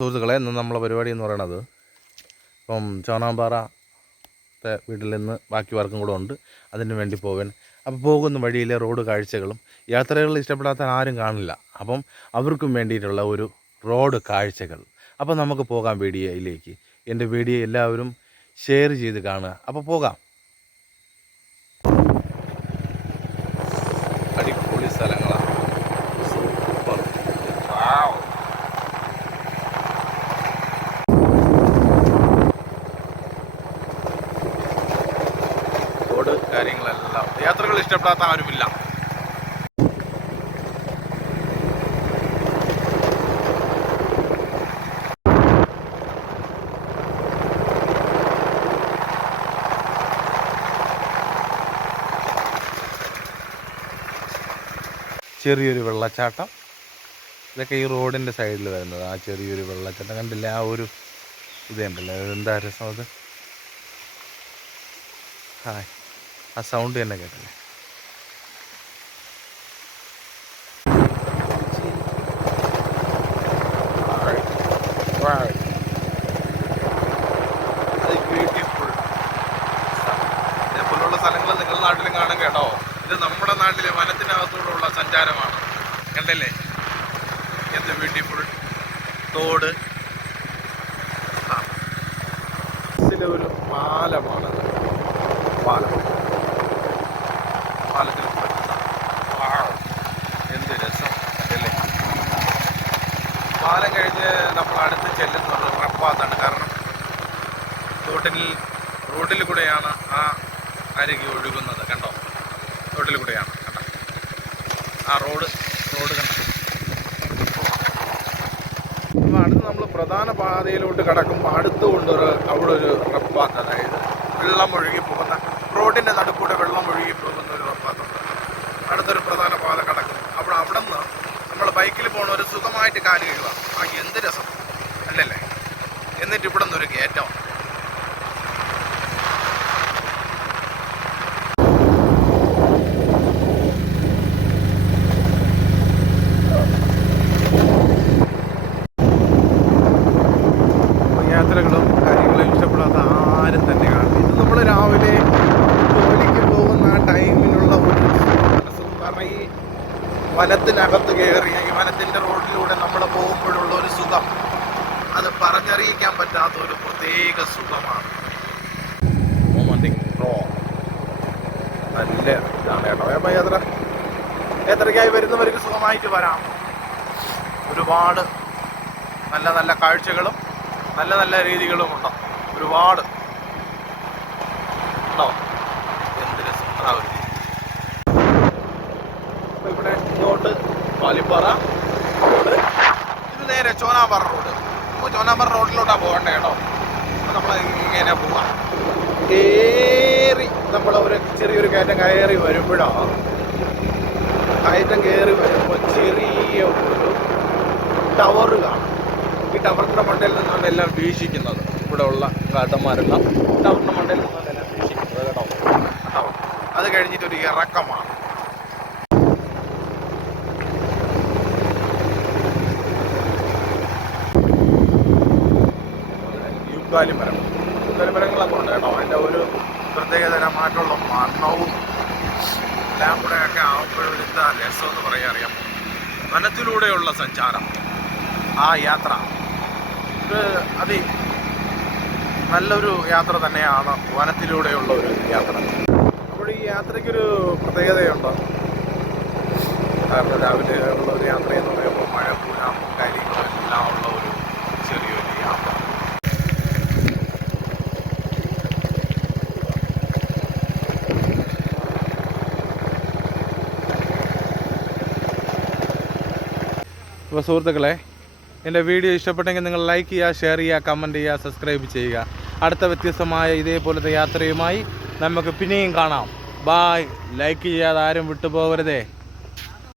സുഹൃത്തുക്കളെ, ഇന്ന് നമ്മളെ പരിപാടി എന്ന് പറയണത് ഇപ്പം ചോനാമ്പാറത്തെ വീട്ടിൽ നിന്ന് ബാക്കി വർക്കും കൂടെ ഉണ്ട്. അതിന് വേണ്ടി പോകാൻ അപ്പോൾ പോകുന്ന വഴിയിലെ റോഡ് കാഴ്ചകളും യാത്രകൾ ഇഷ്ടപ്പെടാത്ത ആരും കാണില്ല. അപ്പം അവർക്കും വേണ്ടിയിട്ടുള്ള ഒരു റോഡ് കാഴ്ചകൾ. അപ്പോൾ നമുക്ക് പോകാം വീഡിയോയിലേക്ക്. എൻ്റെ വീഡിയോ എല്ലാവരും ഷെയർ ചെയ്ത് കാണുക. അപ്പോൾ പോകാം. അടിപൊളി സ്ഥലങ്ങളാണ്. സൂപ്പർ. റോഡ് കാര്യങ്ങളെല്ലാം യാത്രകൾ ഇഷ്ടപ്പെടാത്ത ആരുമില്ല. ചെറിയൊരു വെള്ളച്ചാട്ടം, ഇതൊക്കെ ഈ റോഡിൻ്റെ സൈഡിൽ വരുന്നത്. ആ ചെറിയൊരു വെള്ളച്ചാട്ടം കണ്ടില്ല? ആ ഒരു ഇതുണ്ടല്ലോ, എന്താ രസം അത്. ആ സൗണ്ട് തന്നെ കേട്ടല്ലേ. ബ്യൂട്ടിഫുൾ. ഇതേപോലുള്ള സ്ഥലങ്ങൾ നിങ്ങളുടെ നാട്ടിലും കാണും കേട്ടോ. ഇത് നമ്മുടെ നാട്ടിലെ വനത്തിനകത്തൂടെയുള്ള സഞ്ചാരമാണ്. കണ്ടല്ലേ എന്ത് ബ്യൂട്ടിഫുൾ തോട്. ഒരു പാലമാണ്. പാലത്തിൽ എന്ത് രസം അല്ലേ. പാലം കഴിഞ്ഞ് നമ്മൾ അടുത്ത് ചെല്ലുന്നത് റബ്ബാത്താണ്. കാരണം റോഡിൽ കൂടെയാണ് ആ അരുകി ഒഴുകുന്നത്. കണ്ടോ, റോഡിൽ കൂടെയാണ്. കണ്ടോ ആ റോഡ് കണ്ടോ. അപ്പോൾ അടുത്ത് നമ്മൾ പ്രധാന പാതയിലോട്ട് കിടക്കുമ്പോൾ അടുത്തുകൊണ്ട് അവിടെ ഒരു റബ്ബാത്ത്, അതായത് വെള്ളം ഒഴുകി പോകുന്ന, റോഡിൻ്റെ നടുക്കൂടെ വെള്ളം ഒഴുകി പോകുന്ന ഒരു റബ്ബാത്തുണ്ട്. അടുത്തൊരു പ്രധാന പാത കിടക്കും. അപ്പോൾ അവിടെ നിന്ന് നമ്മൾ ബൈക്കിൽ പോകണ ഒരു സുഖമായിട്ട് കാല് കഴുകുക. എന്ത് രസം അല്ലല്ലേ. എന്നിട്ട് ഇവിടെ നിന്നൊരു കയറ്റം. യാത്രകളും കാര്യങ്ങളും ഇഷ്ടപ്പെടാത്ത ആരും തന്നെ കാണും. ഇത് നമ്മൾ രാവിലെ ജോലിക്ക് പോകുന്ന ആ ടൈമിലുള്ള ഒരു മനസ്സും, കാരണം ഈ വനത്തിനകത്ത് കയറിയ ഈ വനത്തിൻ്റെ റോഡിലൂടെ നമ്മൾ പോകുമ്പോഴുള്ള ഒരു സുഖം, അത് പറഞ്ഞറിയിക്കാൻ പറ്റാത്ത ഒരു പ്രത്യേക സുഖമാണ്. നല്ല ഇതാണ് കേട്ടോ. യാത്രയ്ക്കായി വരുന്നവർക്ക് സുഖമായിട്ട് വരാം. ഒരുപാട് നല്ല നല്ല കാഴ്ചകളും നല്ല നല്ല രീതികളും ഉണ്ട്. ഒരുപാട് ഉണ്ടോ. എന്ത് രസം. അപ്പോൾ ഇവിടെ ഇങ്ങോട്ട് പാലിപ്പാറ റോഡ്, ഇത് നേരെ ചോനാമ്പാറ റോഡ്. അപ്പോൾ ചോനാമ്പാറ റോഡിലോട്ടാണ് പോകണ്ടേ കേട്ടോ. അപ്പോൾ നമ്മൾ ഇങ്ങനെ പോവാം. നമ്മൾ ഒരു ചെറിയൊരു കയറ്റം കയറി വരുമ്പോഴാണ്, കയറ്റം കയറി വരുമ്പോൾ ചെറിയ ഒരു ടവർ കാണും. ഈ ടവറിൻ്റെ മണ്ടയിൽ നിന്നാണ് എല്ലാം വീക്ഷിക്കുന്നത്. ഇവിടെ ഉള്ള കാട്ടന്മാരെല്ലാം ടവറിൻ്റെ മണ്ടയിൽ നിന്നാണ് എല്ലാം വീക്ഷിക്കുന്നത് കേട്ടോ. ടവർ അത് കഴിഞ്ഞിട്ടൊരു ഇറക്കമാണ്. യുക്കാലിമരങ്ങളൊക്കെ ഉണ്ട് കേട്ടോ. അതിൻ്റെ ഒരു പ്രത്യേകതരമായിട്ടുള്ള മണ്ണവും എല്ലാം കൂടെയൊക്കെ ആകുമ്പോഴും എന്താ രസം എന്ന് പറയാൻ അറിയാം. വനത്തിലൂടെയുള്ള സഞ്ചാരം, ആ യാത്ര, ഇത് നല്ലൊരു യാത്ര തന്നെയാണ്. വനത്തിലൂടെയുള്ള ഒരു യാത്ര. അപ്പോൾ ഈ യാത്രയ്ക്കൊരു പ്രത്യേകതയുണ്ട്. കാരണം രാവിലെ ഉള്ള ഒരു യാത്രയെന്ന് പറയുമ്പോൾ മഴ പൂരം കാര്യങ്ങളും എല്ലാം ഉള്ള ഒരു ചെറിയൊരു യാത്ര. അപ്പോൾ സുഹൃത്തുക്കളെ, എൻ്റെ വീഡിയോ ഇഷ്ടപ്പെട്ടെങ്കിൽ നിങ്ങൾ ലൈക്ക് ചെയ്യുക, ഷെയർ ചെയ്യുക, കമൻറ്റ് ചെയ്യുക, സബ്സ്ക്രൈബ് ചെയ്യുക. അടുത്ത വ്യത്യസ്തമായ ഇതേപോലത്തെ യാത്രയുമായി നമുക്ക് പിന്നെയും കാണാം. ബായ്. ലൈക്ക് ചെയ്യാതെ ആരും വിട്ടുപോകരുതേ.